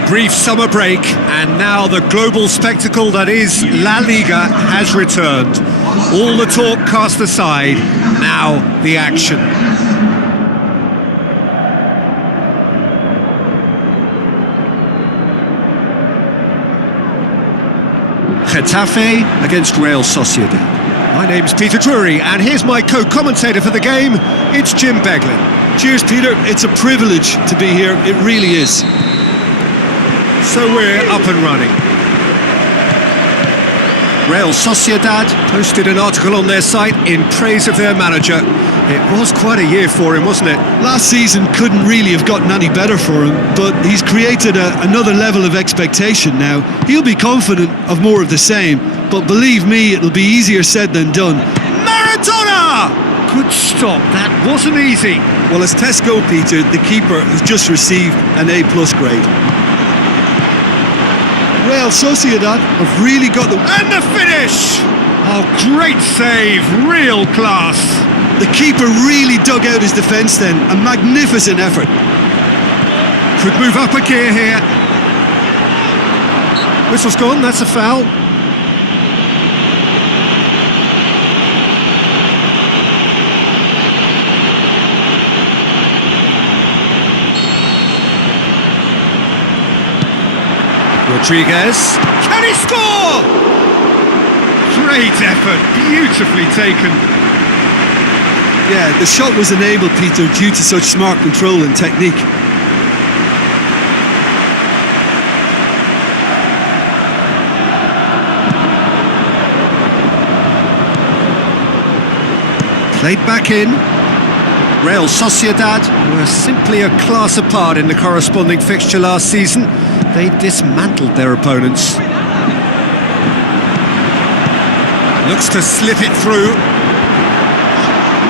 A brief summer break, and now the global spectacle that is La Liga has returned. All the talk cast aside, now the action. Getafe against Real Sociedad. My name's Peter Drury, and here's my co-commentator for the game, it's Jim Beglin. Cheers, Peter. It's a privilege to be here. It really is. So we're up and running. Real Sociedad posted an article on their site in praise of their manager. It was quite a year for him, wasn't it? Last season couldn't really have gotten any better for him, but he's created another level of expectation now. He'll be confident of more of the same, but believe me, it'll be easier said than done. Maradona! Good stop, that wasn't easy. Well, as tests go, Peter, the keeper has just received an A+ grade. Real Sociedad have really got the... And the finish! Oh, great save, real class. The keeper really dug out his defence then, a magnificent effort. Could move up a gear here. Whistle's gone, that's a foul. Rodriguez, can he score? Great effort, beautifully taken. Yeah, the shot was enabled, Peter, due to such smart control and technique. Played back in. Real Sociedad were simply a class apart in the corresponding fixture last season. They dismantled their opponents. Looks to slip it through.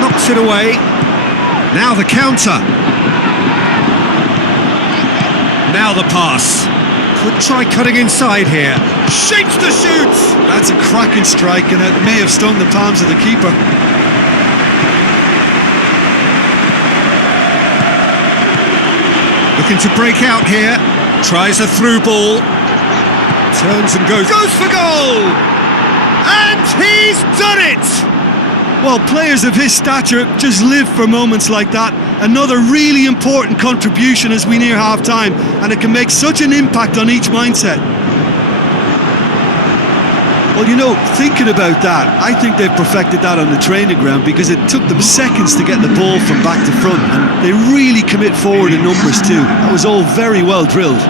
Knocks it away. Now the counter. Now the pass. Could try cutting inside here. Shapes to shoot! That's a cracking strike, and it may have stung the palms of the keeper. Looking to break out here. Tries a through ball. Turns and goes for goal! And he's done it! Well, players of his stature just live for moments like that. Another really important contribution as we near half-time, and it can make such an impact on each mindset. Well, you know, thinking about that, I think they've perfected that on the training ground, because it took them seconds to get the ball from back to front, and they really commit forward in numbers too. That was all very well drilled.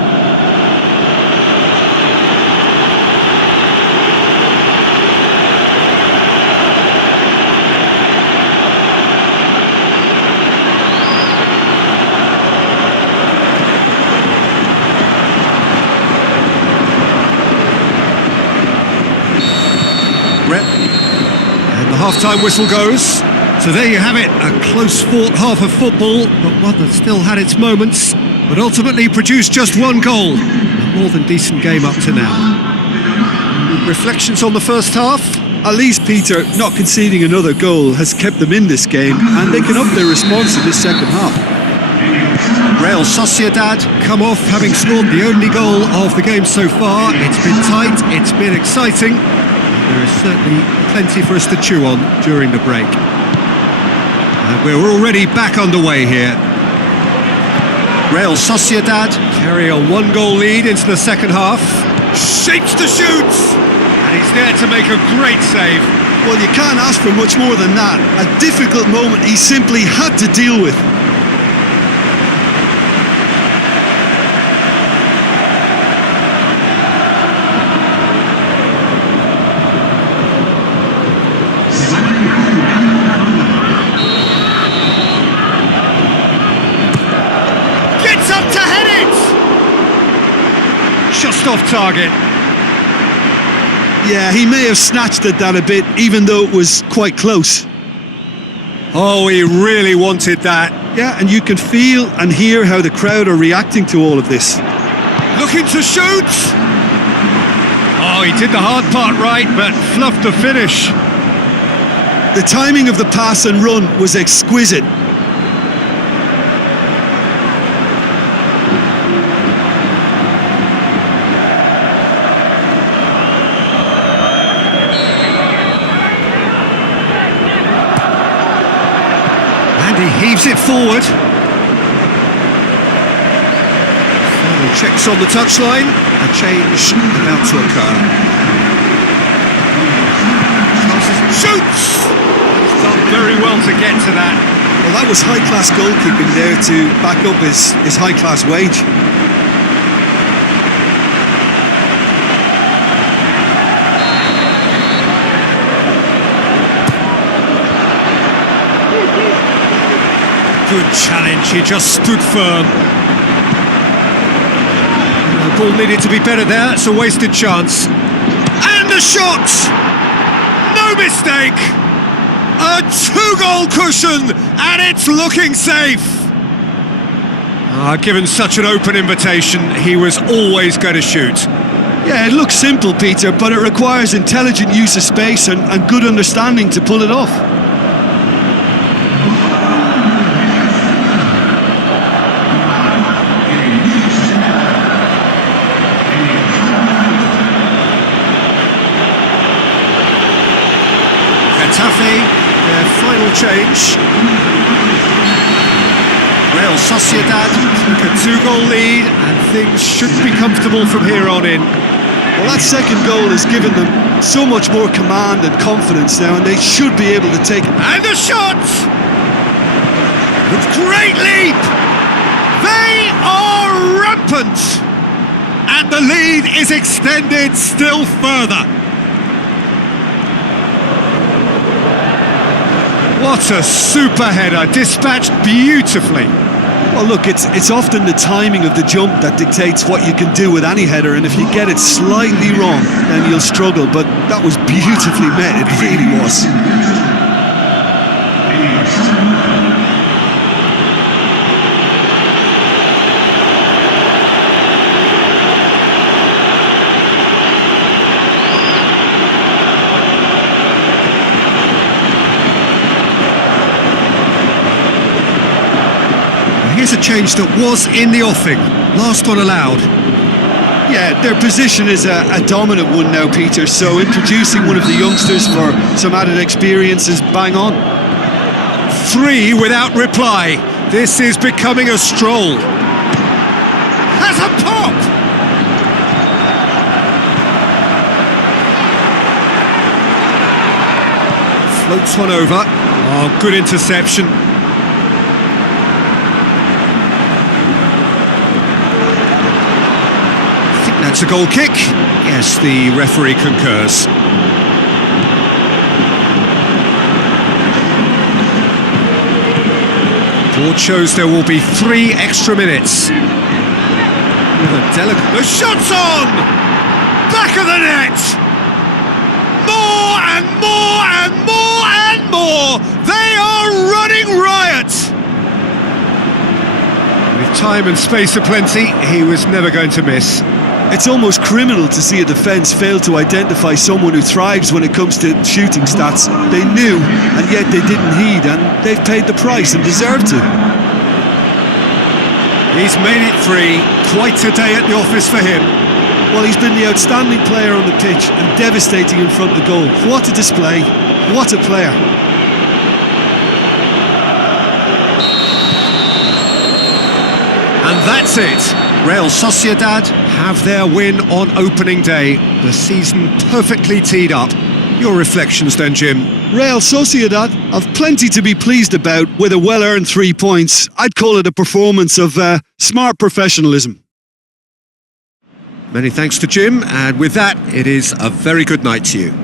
And the half-time whistle goes. So there you have it, a close-fought half of football, but one that still had its moments, but ultimately produced just one goal. A more than decent game up to now. Reflections on the first half? At least, Peter, not conceding another goal has kept them in this game, and they can up their response in this second half. Real Sociedad come off having scored the only goal of the game so far. It's been tight, it's been exciting. There is certainly plenty for us to chew on during the break. And we're already back underway here. Real Sociedad carry a one-goal lead into the second half. Shapes to shoot! And he's there to make a great save. Well, you can't ask for much more than that. A difficult moment he simply had to deal with. Just off target. Yeah, he may have snatched at that a bit, even though it was quite close. Oh, he really wanted that. Yeah, and you can feel and hear how the crowd are reacting to all of this. Looking to shoot! Oh, he did the hard part right, but fluffed the finish. The timing of the pass and run was exquisite. Moves it forward. Final checks on the touchline. A change about to occur. Shoots! He's done very well to get to that. Well, that was high-class goalkeeping there to back up his high-class wage. Good challenge, he just stood firm. The ball needed to be better there, it's a wasted chance. And the shot! No mistake! A two-goal cushion, and it's looking safe! Given such an open invitation, he was always going to shoot. Yeah, it looks simple, Peter, but it requires intelligent use of space and good understanding to pull it off. Their final change. Real Sociedad took a two-goal lead and things should be comfortable from here on in. Well, that second goal has given them so much more command and confidence now, and they should be able to take it. And the shot! With great leap! They are rampant! And the lead is extended still further. What a super header, dispatched beautifully. Well, look, it's often the timing of the jump that dictates what you can do with any header, and if you get it slightly wrong, then you'll struggle, but that was beautifully met, it really was. Here's a change that was in the offing. Last one allowed. Yeah, their position is a dominant one now, Peter, so introducing one of the youngsters for some added experience is bang on. 3 without reply. This is becoming a stroll. Has a pop! Floats one over. Oh, good interception. That's a goal kick. Yes, the referee concurs. Board shows there will be 3 extra minutes. With a delicate... The shot's on! Back of the net! More and more and more and more! They are running riot! With time and space aplenty, he was never going to miss. It's almost criminal to see a defence fail to identify someone who thrives when it comes to shooting stats. They knew, and yet they didn't heed, and they've paid the price and deserve to. He's made it 3. Quite a day at the office for him. Well, he's been the outstanding player on the pitch and devastating in front of goal. What a display. What a player. And that's it. Real Sociedad have their win on opening day. The season perfectly teed up. Your reflections then, Jim? Real Sociedad have plenty to be pleased about with a well-earned 3 points. I'd call it a performance of smart professionalism. Many thanks to Jim, and with that, it is a very good night to you.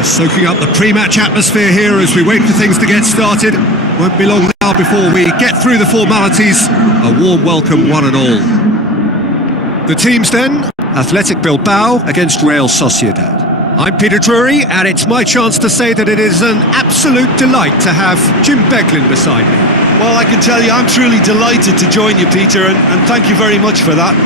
Soaking up the pre-match atmosphere here as we wait for things to get started. Won't be long now before we get through the formalities. A warm welcome, one and all. The teams then, Athletic Bilbao against Real Sociedad. I'm Peter Drury, and it's my chance to say that it is an absolute delight to have Jim Beglin beside me. Well, I can tell you I'm truly delighted to join you, Peter, and thank you very much for that.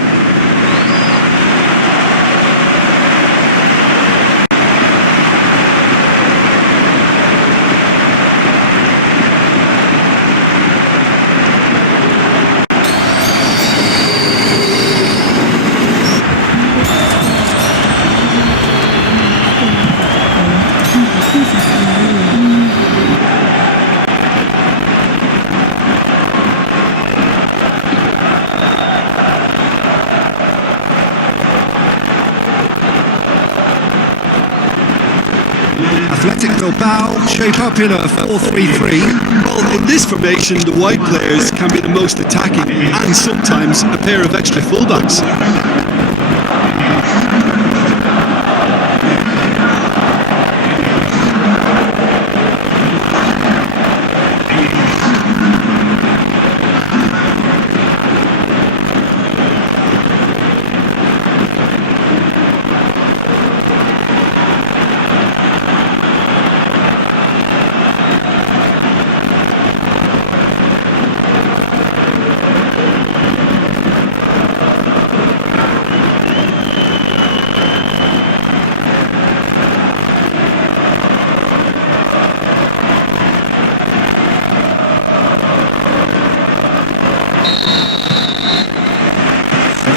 Athletic Bilbao shape up in a 4-3-3. Well, in this formation, the wide players can be the most attacking and sometimes a pair of extra fullbacks.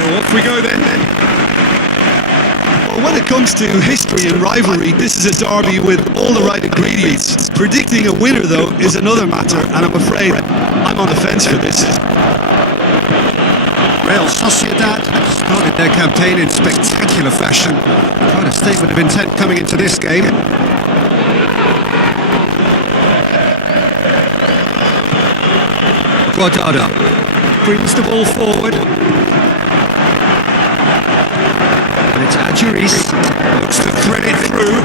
Off we go then. Well, when it comes to history and rivalry, this is a derby with all the right ingredients. Predicting a winner, though, is another matter, and I'm afraid I'm on the fence for this. Real Sociedad started their campaign in spectacular fashion. Quite a statement of intent coming into this game. Guardada brings the ball forward. And it's Adjuris, looks to thread it through.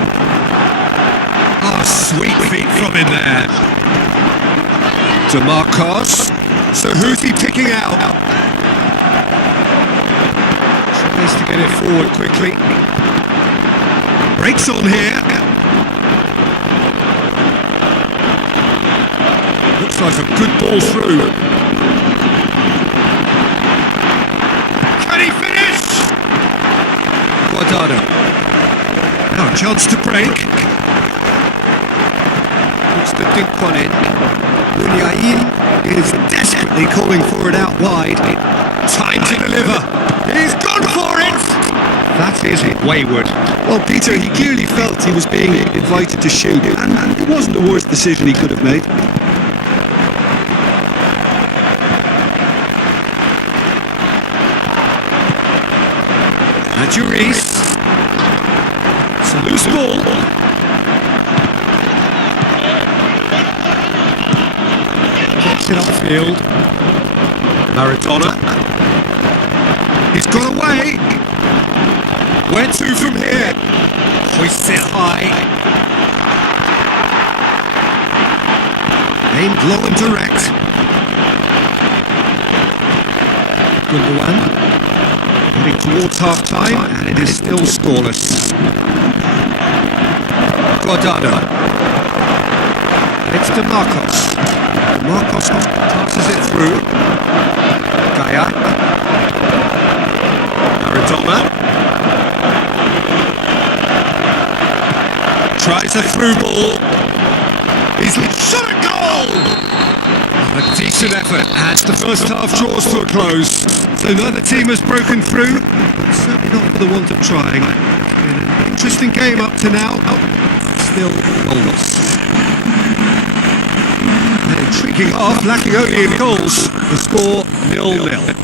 Oh, sweet feet from him there. To Marcos. So who's he picking out? Tries to get it forward quickly. Breaks on here. Looks like a good ball through. Can he finish? Guardado. Now a chance to break. Puts the dink one in. Bunyain is desperately calling for it out wide. Time to deliver. He's gone for it! That is wayward. Well, Peter, he clearly felt he was being invited to shoot, and it wasn't the worst decision he could have made. Adjuris. It's a loose ball. Gets it upfield. Maradona. He's got away. Where to from here? Hoists it high. Aimed low and direct. Gundogan. Heading towards half-time, and it is still scoreless. Guardado. It's to Marcos. Marcos passes it through. Gaia. Maradona. Tries a through ball. He's shot a goal! A decent decent effort as the first half draws to a close. So neither team has broken through, but certainly not for the want of trying. It's been an interesting game up to now. Still goalless. An intriguing half, lacking only in goals. The score 0-0.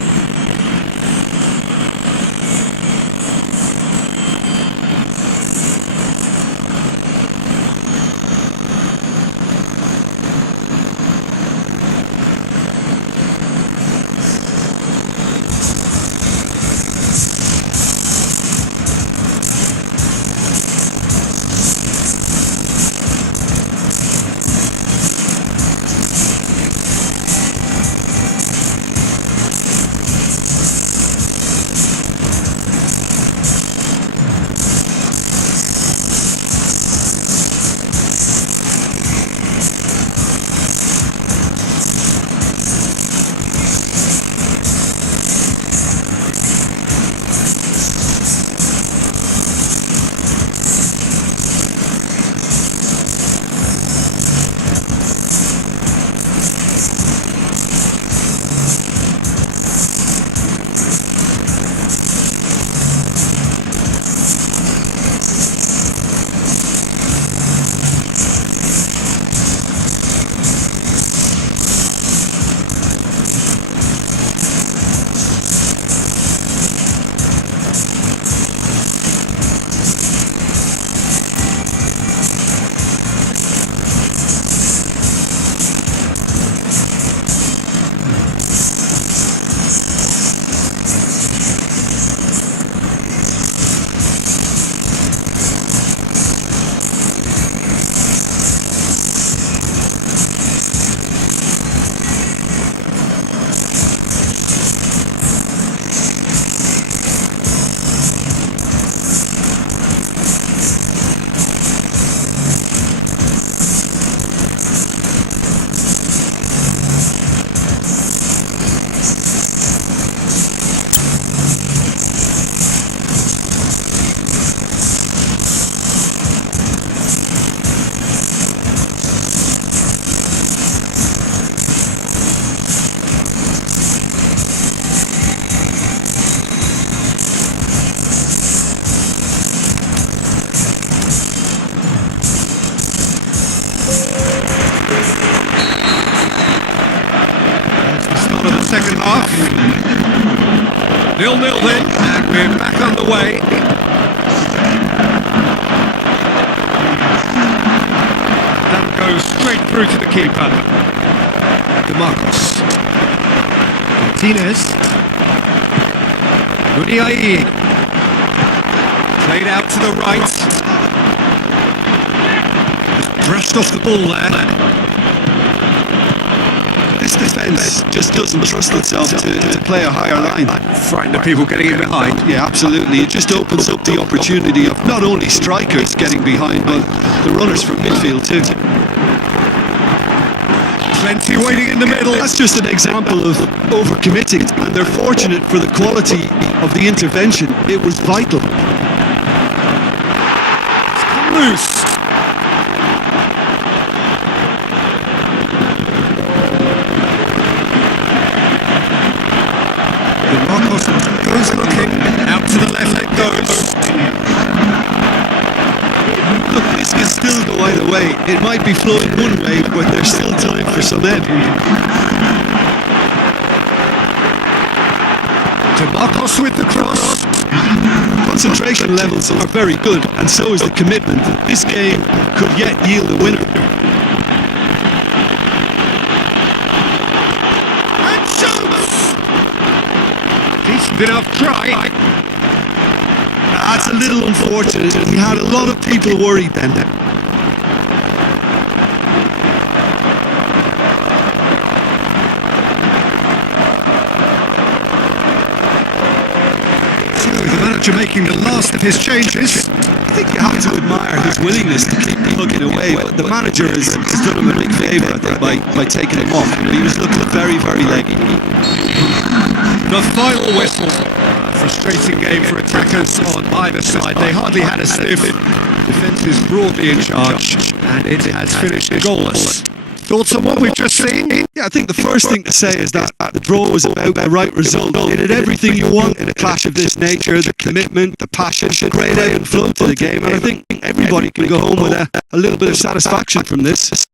Second half. 0-0 then, and we're back on the way. That goes straight through to the keeper. DeMarcos. Martinez. Rudiay. Played out to the right. Just brushed off the ball there. This defence just doesn't trust itself to play a higher line. Frighten the people getting in behind. Yeah, absolutely. It just opens up the opportunity of not only strikers getting behind, but the runners from midfield too. Plenty waiting in the middle. That's just an example of overcommitting, and they're fortunate for the quality of the intervention. It was vital. It's come loose. Marcos goes looking, out to the left it goes. Look, this can still go either way. It might be flowing one way, but there's still time for some ebb. DeMarcos with the cross. Concentration levels are very good, and so is the commitment. This game could yet yield a winner. Decent enough try. That's a little unfortunate. We had a lot of people worried then. So the manager making the last of his changes. I think you have to admire his willingness to keep plugging away, but the manager has done him a big favour, I think, by taking him off. He was looking very, very leggy. The final whistle. Frustrating game for attackers on either side. They hardly had a sniff. Defence is broadly in charge, and it has finished goalless. Thoughts on what we've just seen? Yeah, I think the first thing to say is that the draw was about the right result. It had everything you want in a clash of this nature: the commitment, the passion, great ebb and flow to the game. And I think everybody can go home with a little bit of satisfaction from this.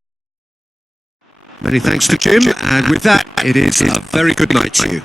Many thanks to Jim, and with that, it is a very good night to you.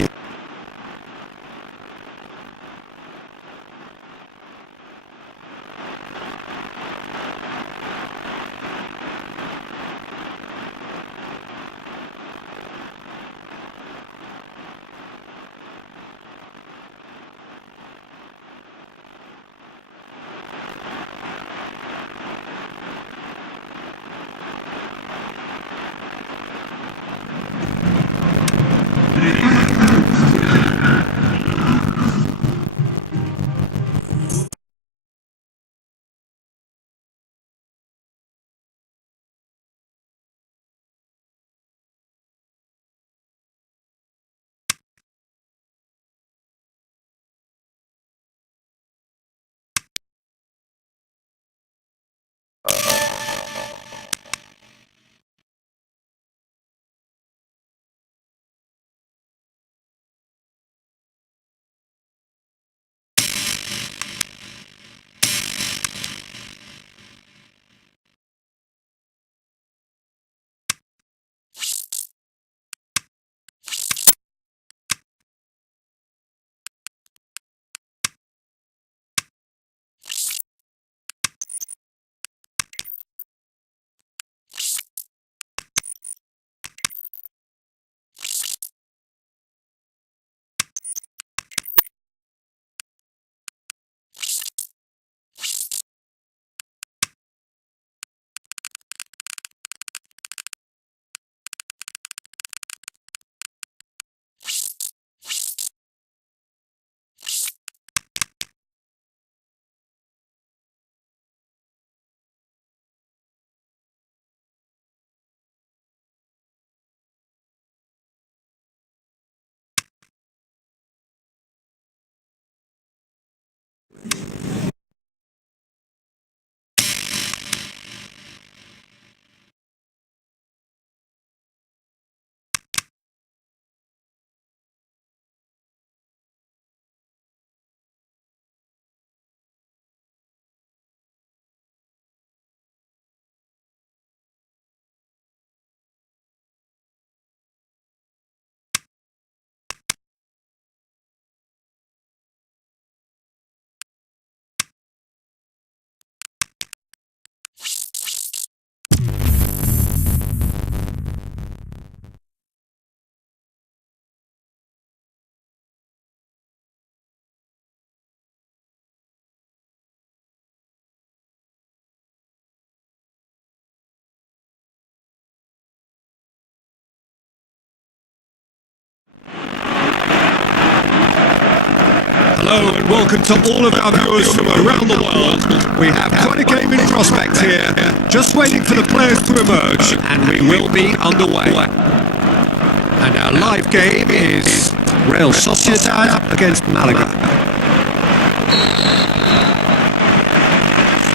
Hello and welcome to all of our viewers from around the world. We have quite a game in prospect here, just waiting for the players to emerge, and we will be underway. And our live game is Real Sociedad against Malaga.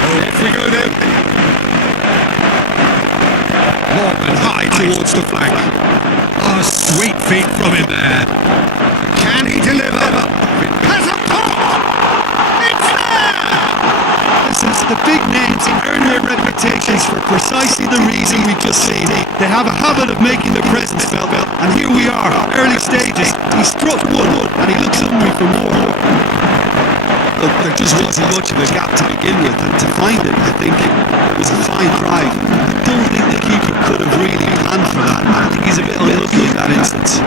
Off we go then. Long and high towards the flank. Oh, sweet feet from him there. Can he deliver? Has a pop! It's there! Since the big names earn their reputations for precisely the reason we've just seen. They have a habit of making their presence felt, and here we are, early stages. He struck one, and he looks hungry for more. Look, there just wasn't much of a gap to begin with, and to find it, I think it was a fine drive. I don't think the keeper could have really planned for that. I think he's a bit unlucky in that instance.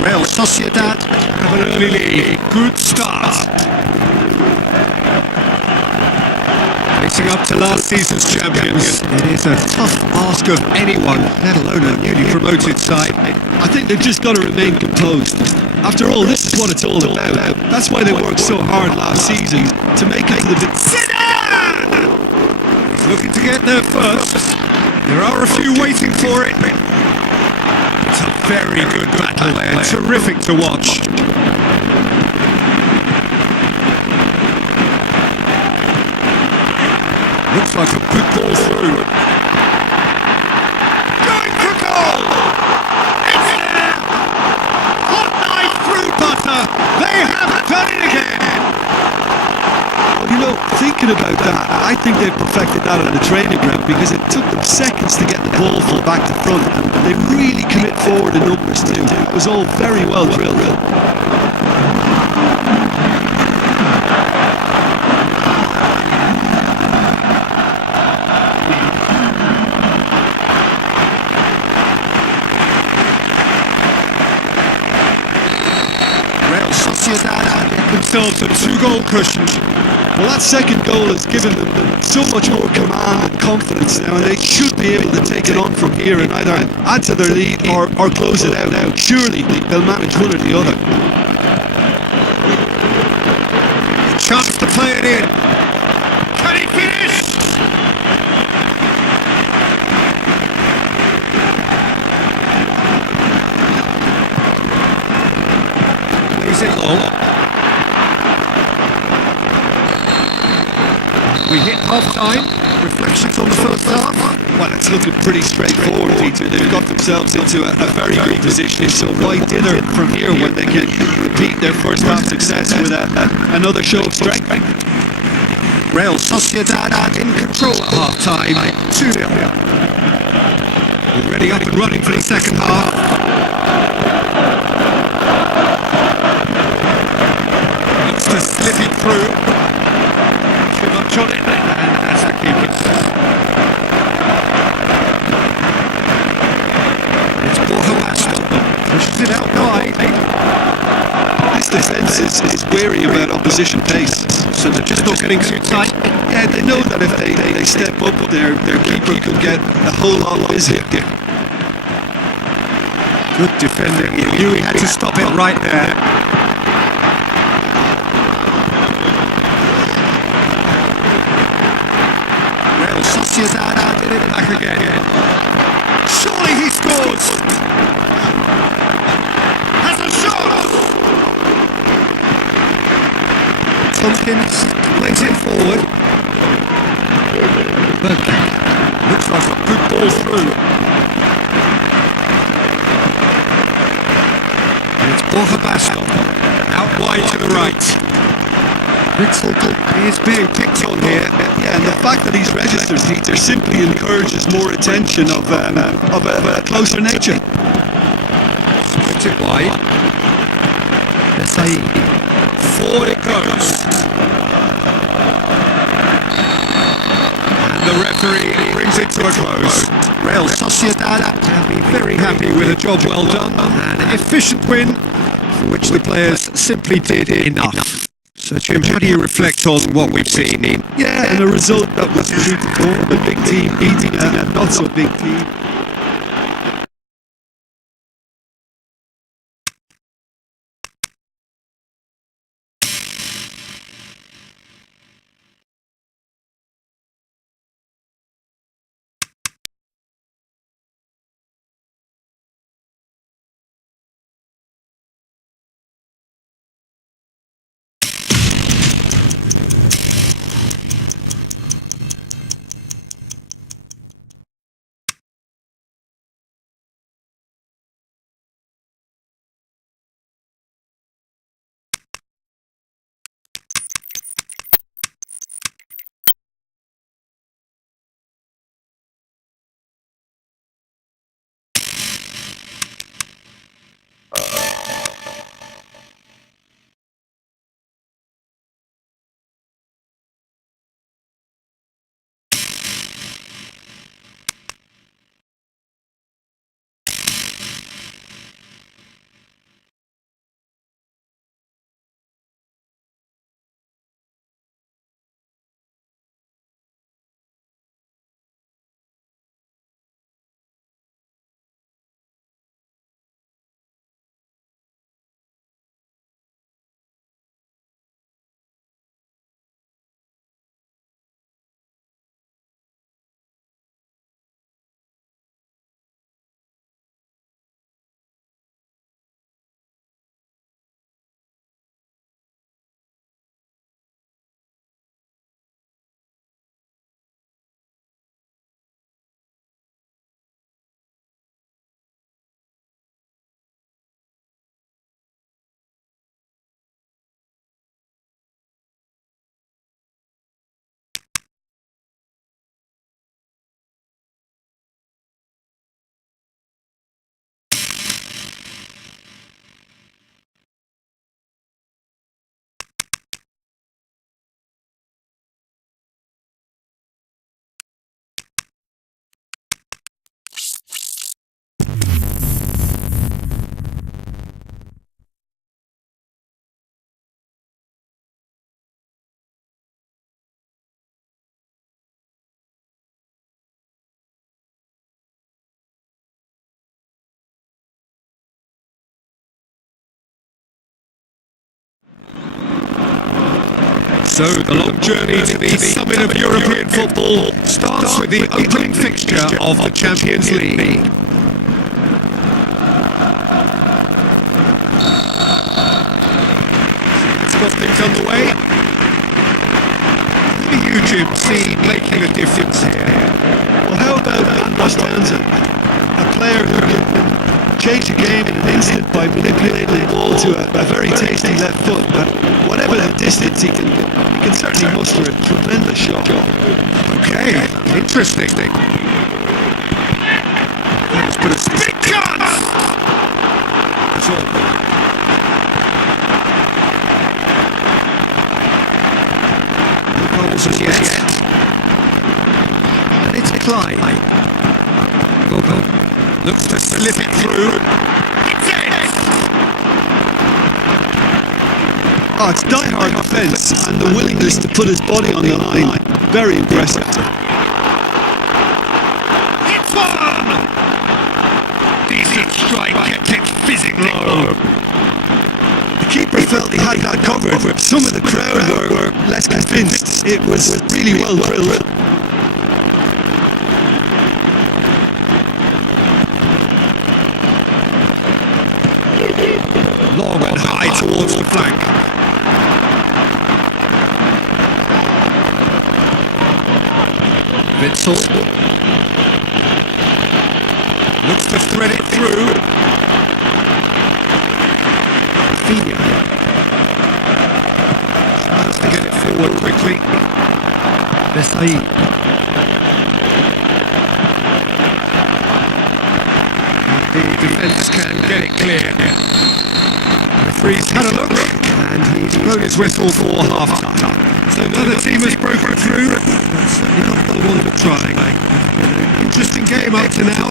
Real Sociedad have an early lead. Good start. Facing up to last season's champions, it is a tough ask of anyone, let alone a newly promoted side. I think they've just got to remain composed. After all, this is what it's all about. That's why they worked so hard last season to make it to the bit. Zidane! looking to get there first. There are a few waiting for it. It's a very good battle there, terrific to watch. Looks like a good ball through. Going for goal! It's there! Hot knife through butter! They have done it again! Well, you know, thinking about that, I think they perfected that on the training ground because it took them seconds to get the ball from back to front, and they really commit forward in numbers too. It was all very well drilled. Real Sociedad have themselves a two-goal cushion. Well, that second goal has given them so much more command and confidence now, and they should be able to take it on from here and either add to their lead or close it out. Now, surely they'll manage one or the other. Chance to play it in. Can he finish? Plays it long. We hit half-time. Reflections on the first half. Well, it's looking pretty straightforward, Peter. They've got themselves into a very good position, so why dither from here when they can repeat their first half success with another show of strength? Real Sociedad in control at half-time. 2-0. Already up and running for the second half. Looks to slip it through. Too much on it, and that's the keeper. It's Borja pushes it out wide. This defence is wary about opposition pace, So they're just not getting too tight. yeah, they know that if they step up, their keeper could get a whole lot busier. Good defending. He knew he had to stop it right there. Real Sociedad did it back again. Surely he scores! Has a shot! Tompkins plays it forward. Okay. Looks like a good ball through. And it's Borja out wide to the right. Ritzel is being picked on here. Yeah, and the fact that he's registered, Peter, simply encourages more attention of a closer nature. Split it wide. Let's say forward it goes. And the referee brings it to a close. Real Sociedad will be very happy with a job well done. An efficient win, for which the players simply did enough. So Jim, how do you reflect on what we've seen? Yeah, and a result that was true to form, a big team beating a not so big team. So the long journey to the summit of European football starts with the opening fixture of the Champions League. It's got things underway. Who do you, Jim, see making a difference here? Well, how about Van Basten, a player who can change the game in an instant by manipulating the ball to a very tasty left foot, but whatever the distance he can certainly muster a tremendous shot. Okay, interesting. Let's put a big chance! That's all. Goals as yet. And it's Clyde. Looks to slip it through. It's it! Oh, it's die-hard defence and the willingness to put his body on the line. Very impressive. It's one! Decent strike, kept it fizzing low. The keeper felt he had that covered. Some of the crowd were less convinced. It was really well drilled. Long and high towards the flank. Witsel looks to thread it through. Fina tries to get it forward quickly. Besai. The defence can get it clear. The referee's had a look and he's blown his whistle for half-time. So another team has broken through. That's certainly not the one for trying. Interesting game up to now.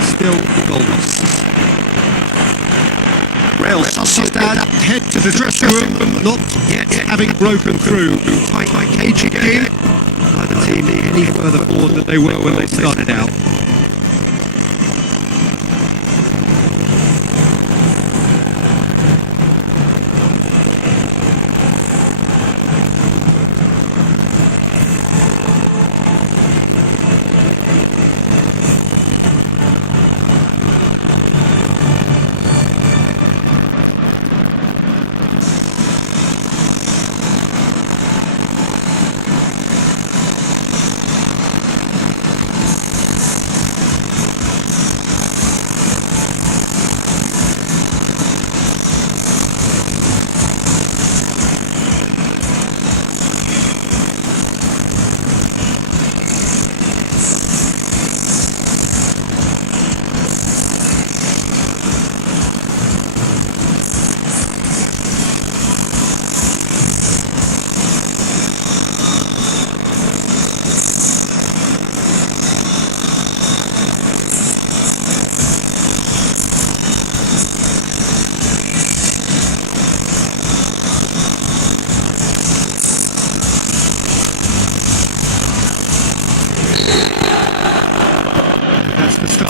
Still goalless. Real Sociedad head to the dressing room, not yet having broken through. Tight, cagey game. Neither team any further forward than they were when they started out.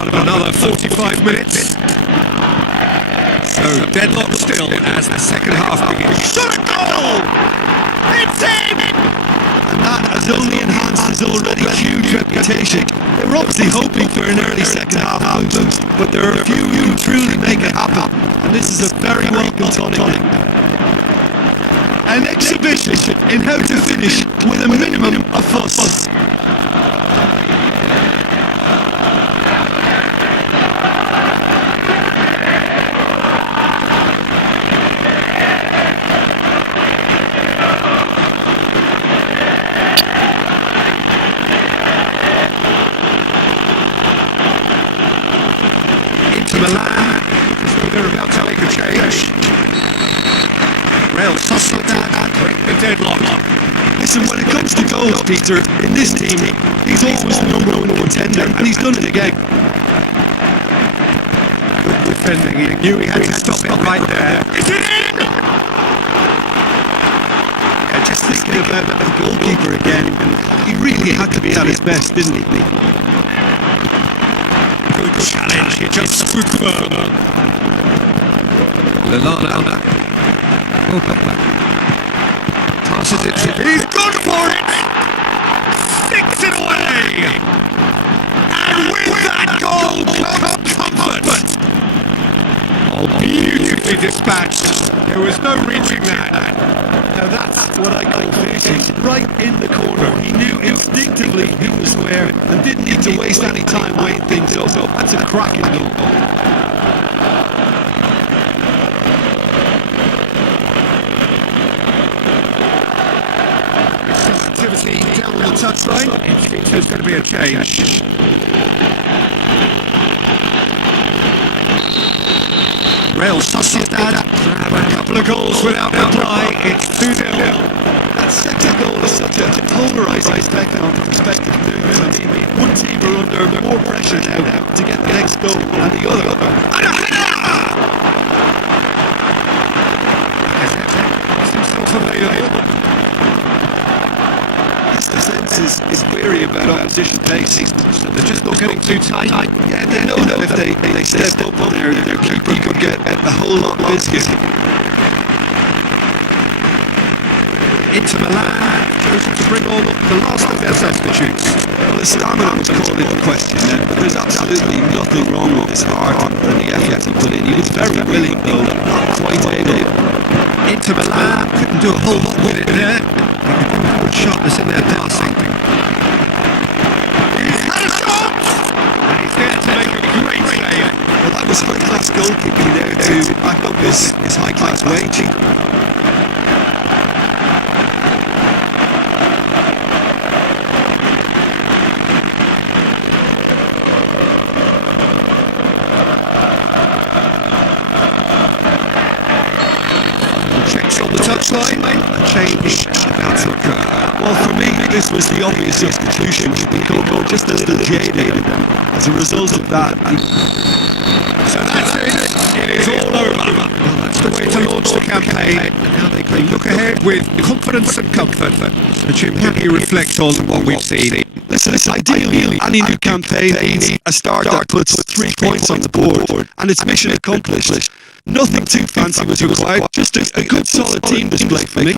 Another 45 minutes. So deadlock still as the second half begins. Shot a goal! It's in! And that has only enhanced his already huge reputation. They were obviously hoping for an early second half boost, but there are a few who truly make it happen. And this is a very welcome tonic. An exhibition in how to finish with a minimum of fuss. Milan, they're about to make a change. Real Sociedad break the deadlock. Listen, when it comes to goals, Peter, in this team, he's always the number one contender, and he's done it again. Good defending, he knew he had to stop it right there. Is it in? And just thinking about the goalkeeper again, he really had to be at his best, didn't he? Good challenge, he jumps super. Lallana. passes it. He's gone for it. Sticks it away. And with that goal comes comfort. Oh, beautifully dispatched. There was no reaching that. Now that's what I call finishing. Right in the corner. He knew instinctively he was where and didn't need to waste any time weighing things up. That's a cracking goal. Activity down on the touchline. There's going to be a change. Real Sociedad grab a couple of goals without reply. It's 2-0. That second goal is such a polarising spectacle on the perspective of doing. I mean, one team are under more pressure now to get the next goal and the other. And a header! Seems self-available. The sense is wary about opposition pace. They're just not getting too tight. Yeah, they know that if they step up on their keeper could get a whole lot of biscuits. Inter Milan chosen to bring on the last of their substitutes. Well, the stamina was called into question then, but there's absolutely nothing wrong with his heart and the effort he put in. He was very willing, though not quite able. Inter Milan couldn't do a whole lot with it there. They could do with sharpness in their passing. He's had a shot! And he's there to make a great save. Well, that was high-class goalkeeping there to back up his high-class wage. Checks on the touchline, a change about to occur. Well, for me, this was the obvious substitution. He'd become just a little jaded as a result of that. So that's it. It is all over. Well, that's the way to launch the campaign. And now they can look ahead with confidence and comfort. So, Jim, how do you reflect on what we've seen? Listen, ideally, any new campaign needs a start that puts 3 points on the board, and it's mission accomplished. Nothing too fancy was required, just a good solid team display for me.